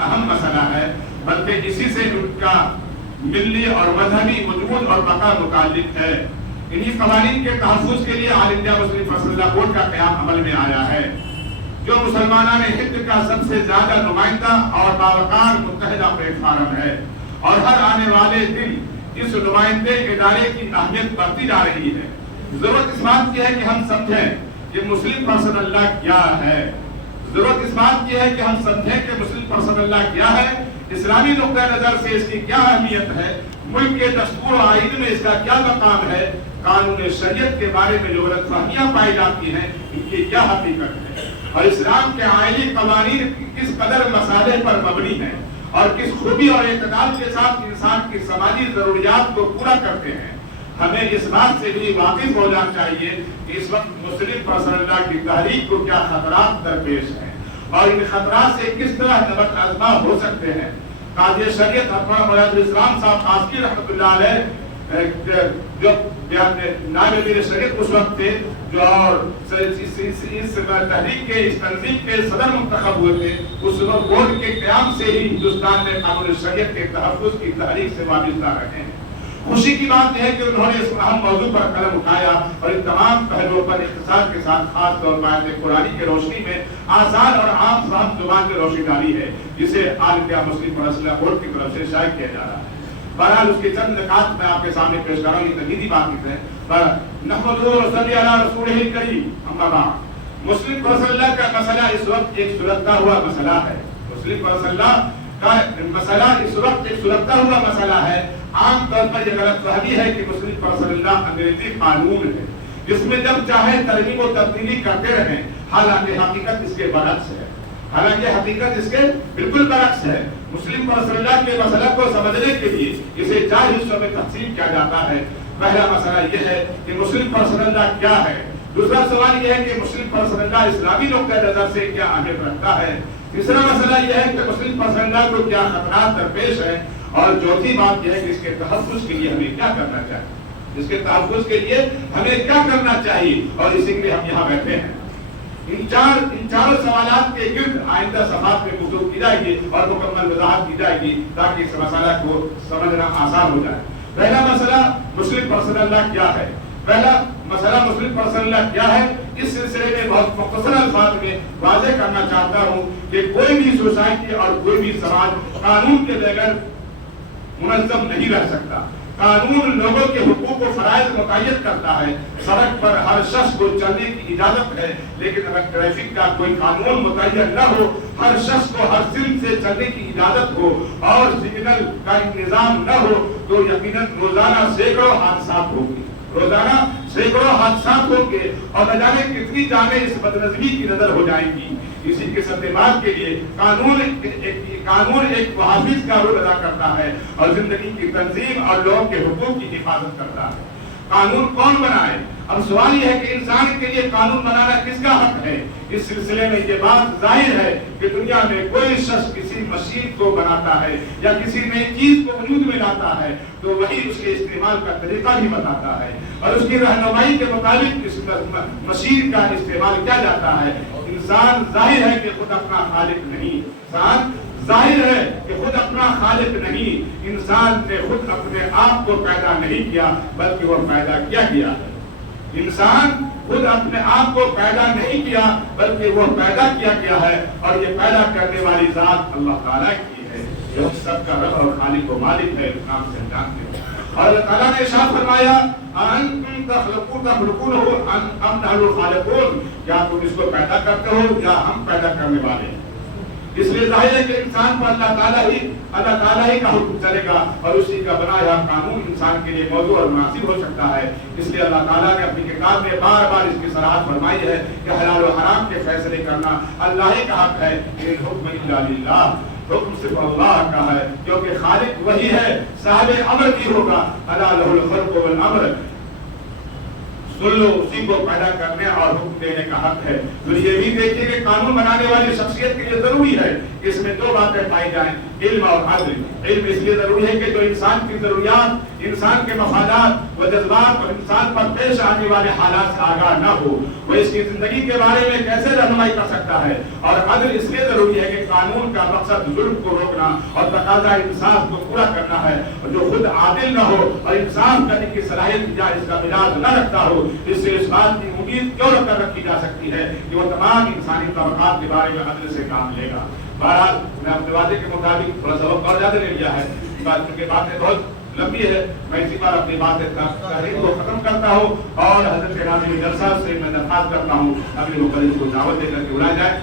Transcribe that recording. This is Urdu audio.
اہم مسئلہ ہے، بلکہ اسی سے ان کا ملی اور مذہبی وجود اور بقا متعلق ہے۔ انہی قوانین کے تحفظ کے لیے آل انڈیا مسلم پرسنل لا بورڈ کا قیام عمل میں آیا ہے، جو مسلمانان ہند کا سب سے زیادہ نمائندہ اور باوقار متحدہ پلیٹ فارم ہے، اور ہر آنے والے دن اس نمائندے ادارے کی اہمیت بڑھتی جا رہی ہے۔ ضرورت اس بات کی ہے کہ ہم سمجھیں کہ مسلم پرسنل لا کیا ہے، ضرورت اس بات کی ہے کہ ہم سمجھیں کہ مسلم پرسنل لا کیا ہے، اسلامی نقطہ نظر سے اس کی کیا اہمیت ہے، ملک کے دستور و آئین میں اس کا کیا مقام ہے، قانون شریعت کے بارے میں جو غلط فہمیاں پائی جاتی ہیں ان کی کیا حقیقت ہے، اور اسلام کے آئینی قوانین کس قدر مصالح پر مبنی ہیں اور کس خوبی اور اعتدال کے ساتھ انسان کی سماجی ضروریات کو پورا کرتے ہیں۔ ہمیں اس بات سے بھی واقف ہو جانا چاہیے کہ اس وقت مسلم پرسنل لا کی تحریک کو کیا خطرات درپیش ہیں اور ان خطرات سے کس طرح نبرد آزما ہو سکتے ہیں۔ قاضی شریعت حضرت مولانا اسلام صاحب قاسمی رحمۃ اللہ علیہ جو نائب امیر شریعت اس وقت تھے، جو اور اس تحریک کے اس تنظیم کے صدر منتخب ہوئے تھے، اس وقت بورڈ کے قیام سے ہی ہندوستان میں قانون شریعت کے تحفظ کی تحریک سے وابستہ رہے ہیں۔ خوشی کی بات ہے کہ انہوں نے اس اہم موضوع پر قلم اٹھایا اور ان تمام پہلوؤں پر اختصار کے ساتھ خاص طور پر آیت قرآنی کی روشنی میں آسان اور عام فہم زبان میں روشنی ڈالی ہے، جسے آل انڈیا مسلم پرسنل لا بورڈ کی طرف سے شائع کیا جا رہا ہے۔ بہرحال اس کی چند نکات میں آپ کے سامنے پیش کر رہا ہوں، یہ تنقیدی بات ہے۔ نحمدہ و نصلی علی رسولہ الکریم، اما بعد، مسلم پرسنل لا کا مسئلہ اس وقت ایک سلگتا ہوا مسئلہ ہے۔ مسلم پرسنل لا کا مسئلہ اس وقت ایک سلگتا ہوا مسئلہ ہے۔ عام طور پر یہ غلط فہمی ہے کہ مسلم پرسنل لا انگریزی قانون ہے جس میں جب چاہے ترمیم و تبدیلی کرتے رہیں، حالانکہ حقیقت اس کے برعکس ہے، حالانکہ حقیقت اس کے بالکل برعکس ہے۔ مسلم پرسنل لا کے مسئلہ کو سمجھنے کے لیے اسے 4 حصوں میں تقسیم کیا جاتا ہے۔ پہلا مسئلہ یہ ہے کہ مسلم پرسنل لا کیا ہے، دوسرا سوال یہ ہے کہ مسلم پرسنل لا اسلامی نقطہ نظر سے کیا اہمیت رکھتا ہے، تیسرا مسئلہ یہ ہے کہ مسلم پرسنل لا کو کیا خطرات درپیش ہے، اور چوتھی بات یہ ہے کہ اس کے تحفظ کے لیے ہمیں کیا کرنا چاہیے، اس کے تحفظ کے لیے ہمیں کیا کرنا چاہیے، اور اسی کے لیے ہم یہاں بیٹھے ہیں۔ ان چاروں سوالات کے گرد آئندہ صفحات میں گفتگو کی جائے گی اور مکمل وضاحت کی جائے گی تاکہ اس مسئلہ کو سمجھنا آسان ہو جائے۔ پہلا مسئلہ مسلم پرسنل لا کیا ہے، پہلا مسئلہ مسلم پرسنل لا کیا ہے، اس سلسلے میں بہت مختصر الفاظ میں واضح کرنا چاہتا ہوں کہ کوئی بھی سوسائٹی اور کوئی بھی سماج قانون کے بغیر منظم نہیں رہ سکتا۔ قانون لوگوں کے حقوق و فرائض متعین کرتا ہے۔ سڑک پر ہر شخص کو چلنے کی اجازت ہے، لیکن اگر ٹریفک کا کوئی قانون متعین نہ ہو، ہر شخص کو ہر سمت سے چلنے کی اجازت ہو اور سگنل کا نظام نہ ہو تو یقیناً روزانہ سینکڑوں حادثات ہوں گے، روزانہ سینکڑوں حادثات ہوں گے اور نہ جانے کتنی جانیں اس بدنظمی کی نظر ہو جائیں گی۔ اسی کے سدبات کے لیے قانون ایک محافظ کا رول ادا کرتا ہے اور زندگی کی تنظیم اور لوگوں کے حقوق کی حفاظت کرتا ہے۔ قانون کون بنائے؟ اب سوال یہ ہے کہ انسان کے لیے قانون بنانا کس کا حق ہے؟ اس سلسلے میں یہ بات ظاہر ہے کہ دنیا میں کوئی شخص کسی مشین کو بناتا ہے یا کسی نئی چیز کو وجود میں لاتا ہے تو وہی اس کے استعمال کا طریقہ بھی بتاتا ہے اور اس کی رہنمائی کے مطابق اس مشین کا استعمال کیا جاتا ہے۔ انسان ظاہر ہے کہ خود اپنا خالق نہیں، انسان ظاہر ہے کہ خود اپنا خالق نہیں، انسان نے خود اپنے آپ کو پیدا نہیں کیا بلکہ وہ پیدا کیا گیا ہے۔ انسان خود اپنے آپ کو پیدا نہیں کیا بلکہ وہ پیدا کیا گیا ہے، اور یہ پیدا کرنے والی ذات اللہ تعالیٰ کی ہے جو سب کا رب اور خالق و مالک ہے، اس نام سے جانتے ہیں۔ اور اللہ تعالیٰ نے ارشاد فرمایا انتم تخلقونه ام نحن الخالقون، کیا تم اس کو پیدا کرتے ہو یا ہم پیدا کرنے والے ہیں؟ اس لیے ظاہر ہے کہ انسان پر اللہ تعالیٰ ہی کا حکم چلے گا اور اسی کا بنایا قانون انسان کے لیے موضوع اور مناسب ہو سکتا ہے۔ اس لیے اللہ تعالیٰ نے اپنی کتاب میں بار بار اس کی صراحت فرمائی ہے کہ حلال و حرام کے فیصلے کرنا اللہ ہی کا حق ہے، الحکم الا للہ، حکم صرف اللہ کا ہے، کیونکہ خالق وہی ہے، صاحب امر بھی ہوگا، الا لہ الخلق والامر، سن لو اسی کو پیدا کرنے اور حکم دینے کا حق ہے۔ تو یہ بھی دیکھیے کہ قانون بنانے والی شخصیت کے لیے ضروری ہے اس میں دو باتیں پائی جائیں، علم اور عدل۔ علم اس لیے ضروری ہے کہ جو انسان کی ضروریات، انسان کے مفادات و جذبات اور انسان پر پیش آنے والے حالات سے آگاہ نہ ہو، وہ اس کی زندگی کے بارے میں کیسے رہنمائی کر سکتا ہے۔ اور عدل اس لیے ضروری ہے کہ قانون کا مقصد ظلم کو روکنا اور تقاضا انصاف کو پورا کرنا ہے، اور جو خود عادل نہ ہو اور انصاف کرنے کی صلاحیت یا اس کا مزاج نہ رکھتا ہو، اس سے اس بات کی امید کیوں نہ کر رکھی جا سکتی ہے کہ وہ تمام انسانی طبقات کے بارے میں عدل سے کام لے گا۔ بہرحال میں اپنے وعدے کے مطابق تھوڑا سا وقت اور زیادہ لے لیا ہے، کیونکہ باتیں بہت لمبی ہے، میں اسی بار اپنی باتیں تحریر کو ختم کرتا ہوں اور حضرت ناظم جلسہ سے میں درخواست کرتا ہوں اگلے مقرر کو دعوت دے کر کے بلایا جائے۔